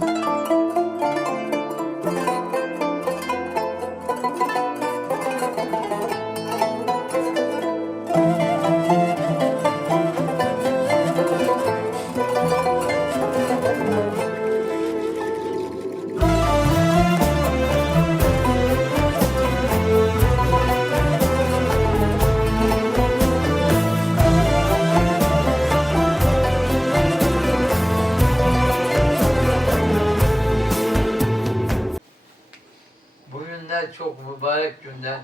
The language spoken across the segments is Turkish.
Bugün günler.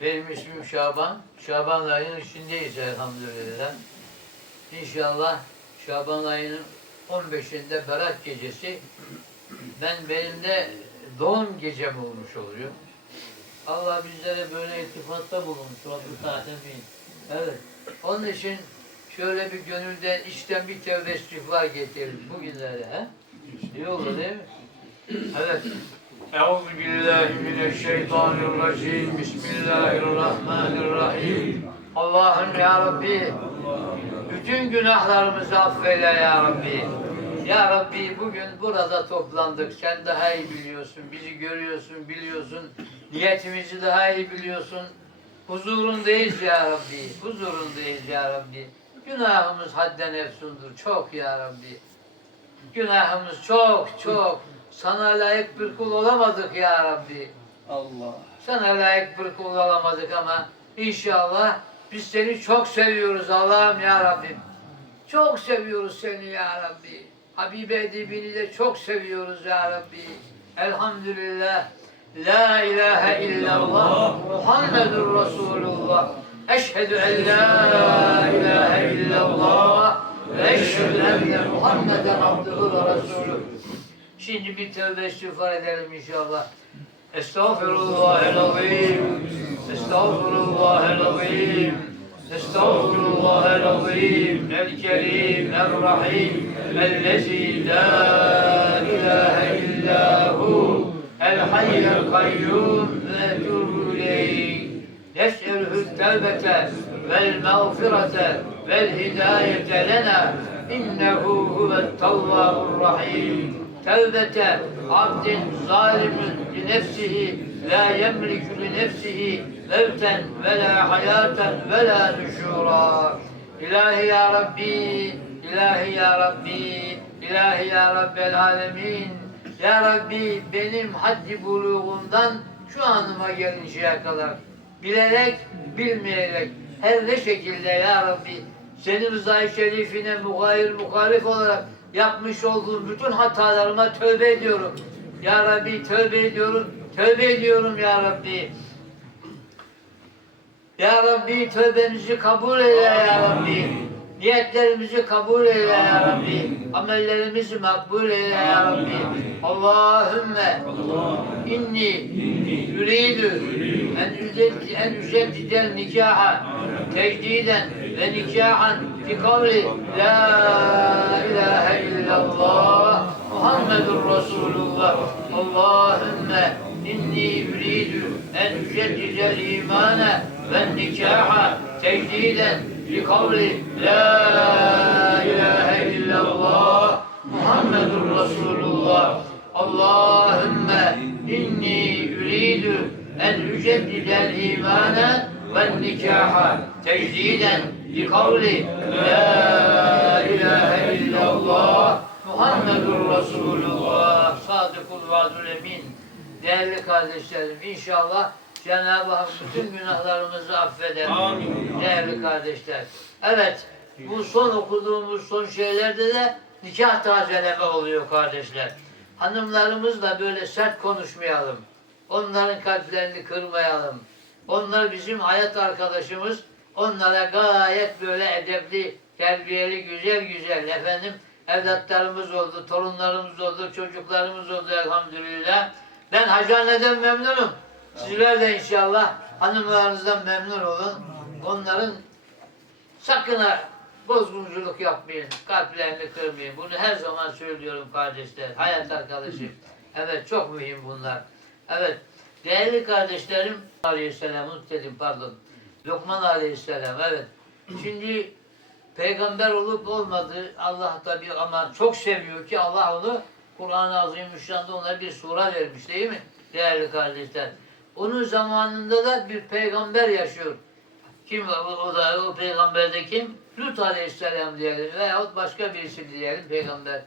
Benim ismim Şaban. Şaban ayının içindeyiz elhamdülillah. İnşallah Şaban ayının 15'inde Berat gecesi ben benim de doğum gecem olmuş oluyor. Allah bizlere böyle iltifatta bulunmuş oldu zaten. Evet. Onun için şöyle bir gönülden içten bir tevbe istiğfar getirelim bugünlere. He? İyi olur değil mi? Evet. Euzu billahi mineşşeytanirracim. Bismillahirrahmanirrahim. Allah'ım ya Rabbi bütün günahlarımızı affeyle ya Rabbi. Ya Rabbi bugün burada toplandık. Sen daha iyi biliyorsun. Bizi görüyorsun, biliyorsun. Niyetimizi daha iyi biliyorsun. Huzurundayız ya Rabbi. Huzurundayız ya Rabbi. Günahımız hadden efsundur. Çok ya Rabbi. Günahımız çok çok. Sana layık bir kul olamadık ya Rabbi. Allah. Sana layık bir kul olamadık ama inşallah biz seni çok seviyoruz Allah'ım ya Rabbim. Çok seviyoruz seni ya Rabbi. Habibi Edibini de çok seviyoruz ya Rabbi. Elhamdülillah. La ilahe illallah. Muhammedur Resulullah. Eşhedü en la ilahe illallah. Ve eşhedü enne Muhammeden abduhu ve resulü. Şimdi bir tövbe istiğfar edelim inşallah. Estağfirullahalazim. Estağfirullahalazim. Estağfirullahalazim. El kerim, el rahim. El Lezi la ilahe illa hu. El Hayy El kayyum ve tûbü ileyh. Nes'elhü tevbete vel mağfirete vel hidayete lena. إنه هو التواب الرحيم Tevbete abdin zalimin li nefsihi la yemliku li nefsihi mevten ve la hayaten ve la nüşura. İlahi ya Rabbi, İlahi ya Rabbi, İlahi ya Rabbel alemin. Ya Rabbi benim haddi buluğumdan şu anıma gelinceye kadar bilerek, bilmeyerek her ne şekilde ya Rabbi senin rızayı şerifine mugayir muhalif olarak yapmış olduğum bütün hatalarıma tövbe ediyorum. Ya Rabbi tövbe ediyorum, tövbe ediyorum ya Rabbi. Ya Rabbi tövbemizi kabul eyle ya Rabbi. Niyetlerimizi kabul eyle ya Rabbi. Amellerimizi makbul eyle ya Rabbi. Allahümme inni yuridu en ücretidel nikaha tecdiden ve nikahan fi kavli la ilahe illallah Muhammedur Resulullah Allahümme inni yuridu en ücretidel imane ve nikaha tecdiden fi kavli la ilahe illallah Muhammedur Resulullah Allahümme inni yuridu en üceddidel imane ve nikaha tecdiden bi kavli la ilahe illallah Muhammedur Resulullah sadıkul vaadul emin değerli kardeşlerim inşallah Cenab-ı Hak bütün günahlarımızı affeder. Amin. Değerli kardeşler. Evet, bu son okuduğumuz son şeylerde de nikah tazeleme oluyor kardeşler. Hanımlarımızla böyle sert konuşmayalım. Onların kalplerini kırmayalım. Onlar bizim hayat arkadaşımız. Onlara gayet böyle edepli, terbiyeli, güzel güzel efendim evlatlarımız oldu, torunlarımız oldu, çocuklarımız oldu elhamdülillah. Ben Hacane'den memnunum. Sizler de inşallah hanımlarınızdan memnun olun. Onların sakın ha bozgunculuk yapmayın, kalplerini kırmayın. Bunu her zaman söylüyorum kardeşler, hayat arkadaşım. Evet, çok mühim bunlar. Evet, değerli kardeşlerim, Aleyhisselam'ın dedim pardon, Lokman Aleyhisselam, evet. Şimdi peygamber olup olmadı Allah tabi ama çok seviyor ki Allah onu Kur'an-ı Azimüşşan'da ona bir sura vermiş değil mi? Değerli kardeşler. Onun zamanında da bir peygamber yaşıyor. Kim o da o peygamber de kim? Lut Aleyhisselam diyelim veyahut başka birisi diyelim peygamber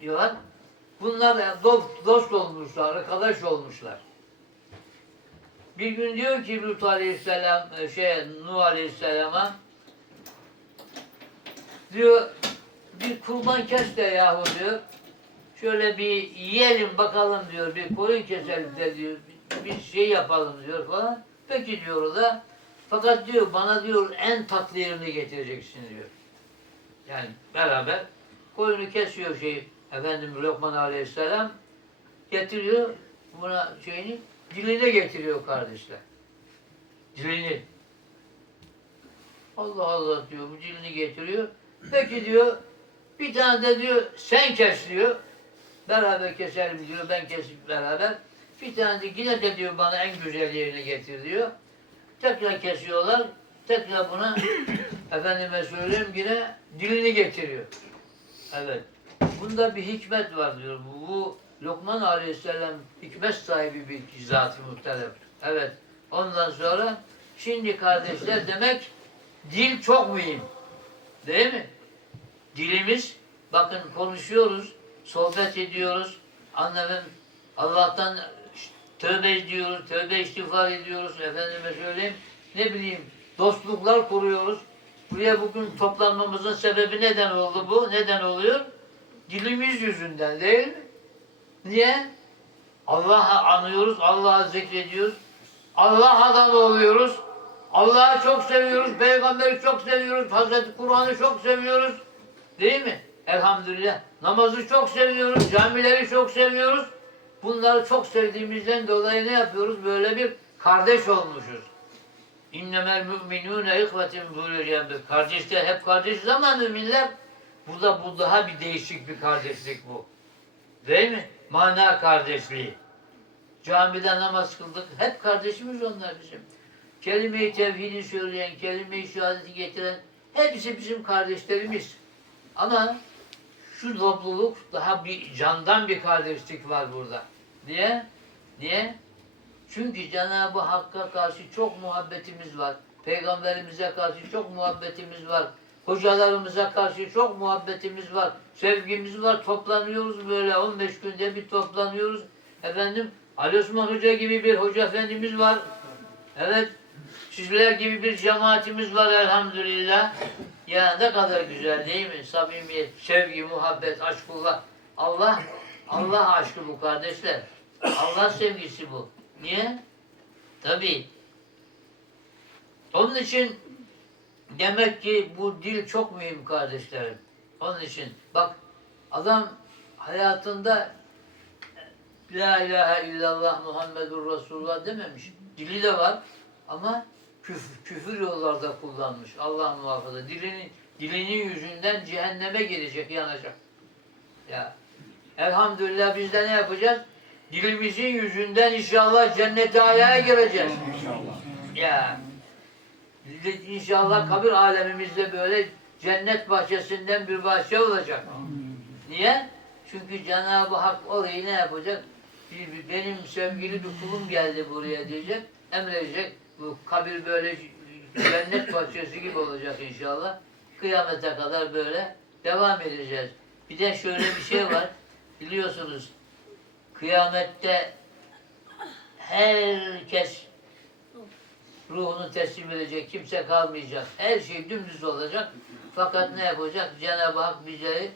diyorlar. Bunlar dost, dost olmuşlar, arkadaş olmuşlar. Bir gün diyor ki Lut Aleyhisselam, e, şey Nuh Aleyhisselam'a diyor bir kurban kes de yahu diyor. Şöyle bir yiyelim bakalım diyor. Bir koyun keselim de diyor. Bir, şey yapalım diyor falan. Peki diyor o da. Fakat diyor bana diyor en tatlı yerini getireceksin diyor. Yani beraber koyunu kesiyor şey efendim Lokman Aleyhisselam getiriyor buna şeyini diline getiriyor kardeşler. Dilini. Allah Allah diyor bu dilini getiriyor. Peki diyor bir tane de diyor sen kes diyor. Beraber keselim diyor ben kesip beraber. Bir tane de yine de diyor bana en güzel yerine getir diyor. Tekrar kesiyorlar. Tekrar buna efendime söyleyeyim yine dilini getiriyor. Evet. Bunda bir hikmet var diyor. Bu, bu Lokman Aleyhisselam hikmet sahibi bir zat-ı muhterem. Evet. Ondan sonra şimdi kardeşler demek dil çok mühim. Değil mi? Dilimiz bakın konuşuyoruz, sohbet ediyoruz. Anlamın Allah'tan tövbe ediyoruz, tövbe istiğfar ediyoruz. Efendime söyleyeyim. Ne bileyim dostluklar kuruyoruz. Buraya bugün toplanmamızın sebebi neden oldu bu? Neden oluyor? Dilimiz yüzünden değil mi? Niye? Allah'ı anıyoruz, Allah'ı zikrediyoruz. Allah adamı oluyoruz. Allah'ı çok seviyoruz, Peygamberi çok seviyoruz, Hazreti Kur'an'ı çok seviyoruz. Değil mi? Elhamdülillah. Namazı çok seviyoruz, camileri çok seviyoruz. Bunları çok sevdiğimizden dolayı ne yapıyoruz? Böyle bir kardeş olmuşuz. İnnemel müminûne ihvetin buyuruyor. Kardeşler hep kardeşiz ama müminler burada bu daha bir değişik bir kardeşlik bu. Değil mi? Mana kardeşliği. Camide namaz kıldık. Hep kardeşimiz onlar bizim. Kelime-i tevhidi söyleyen, kelime-i şehadeti getiren hepsi bizim kardeşlerimiz. Ama şu topluluk daha bir candan bir kardeşlik var burada. Niye? Niye? Çünkü Cenab-ı Hakk'a karşı çok muhabbetimiz var. Peygamberimize karşı çok muhabbetimiz var. Hocalarımıza karşı çok muhabbetimiz var. Sevgimiz var. Toplanıyoruz böyle 15 günde bir toplanıyoruz. Efendim Ali Osman Hoca gibi bir hoca efendimiz var. Evet. Sizler gibi bir cemaatimiz var elhamdülillah. Ya ne kadar güzel değil mi? Samimiyet, sevgi, muhabbet, aşkullah. Allah, Allah aşkı bu kardeşler. Allah sevgisi bu. Niye? Tabii. Onun için demek ki bu dil çok mühim kardeşlerim. Onun için bak adam hayatında La ilahe illallah Muhammedur Resulullah dememiş. Dili de var ama küf, küfür yollarda kullanmış. Allah muhafaza. Dilinin, dilinin yüzünden cehenneme girecek, yanacak. Ya elhamdülillah biz de ne yapacağız? Dilimizin yüzünden inşallah cennete ayağa gireceğiz. Ya inşallah kabir alemimizde böyle cennet bahçesinden bir bahçe olacak. Niye? Çünkü Cenab-ı Hak orayı ne yapacak? Benim sevgili bir kulum geldi buraya diyecek, emredecek. Bu kabir böyle cennet bahçesi gibi olacak inşallah. Kıyamete kadar böyle devam edeceğiz. Bir de şöyle bir şey var. Biliyorsunuz kıyamette herkes ruhunu teslim edecek, kimse kalmayacak. Her şey dümdüz olacak. Fakat ne yapacak? Cenab-ı Hak bizleri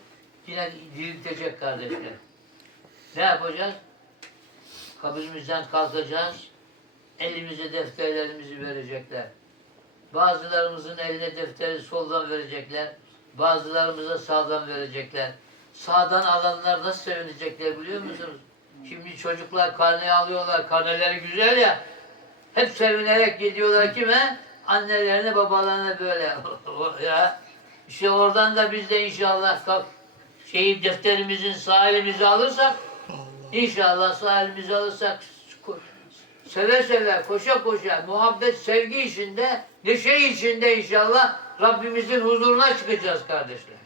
yine diriltecek kardeşler. Ne yapacağız? Kabrimizden kalkacağız. Elimize defterlerimizi verecekler. Bazılarımızın eline defteri soldan verecekler. Bazılarımıza sağdan verecekler. Sağdan alanlar nasıl sevinecekler biliyor musunuz? Şimdi çocuklar karne alıyorlar. Karneleri güzel ya. Hep sevinerek gidiyorlar kime? Annelerine, babalarına böyle. ya. İşte oradan da biz de inşallah şeyi defterimizin sağ elimizi alırsak İnşallah sağ elimizi alırsak seve seve, koşa koşa, muhabbet, sevgi içinde, neşe içinde inşallah Rabbimizin huzuruna çıkacağız kardeşler.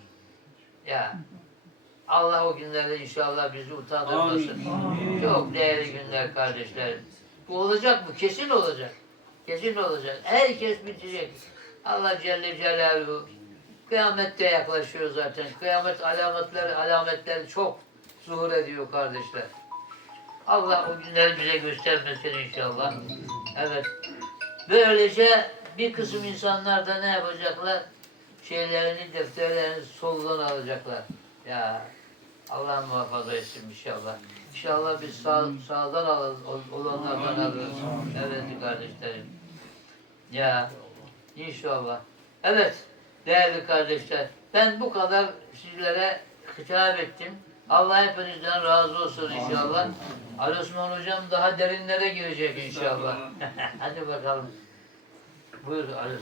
Ya Allah o günlerde inşallah bizi utandırmasın. Çok değerli günler kardeşlerim. Bu olacak mı? Kesin olacak. Kesin olacak. Herkes bitecek. Allah Celle Celaluhu kıyamette yaklaşıyor zaten. Kıyamet alametleri alametleri çok zuhur ediyor kardeşler. Allah o günleri bize göstermesin inşallah. Evet. Böylece bir kısım insanlar da ne yapacaklar? Şeylerini, defterlerini soldan alacaklar. Ya Allah muhafaza etsin inşallah. İnşallah biz sağ, sağdan alır, olanlardan alırız. Evet kardeşlerim. Ya inşallah. Evet değerli kardeşler. Ben bu kadar sizlere hitap ettim. Allah hepinizden razı olsun inşallah. Ali Osman Hocam daha derinlere girecek inşallah. Hadi bakalım. Buyur Ali.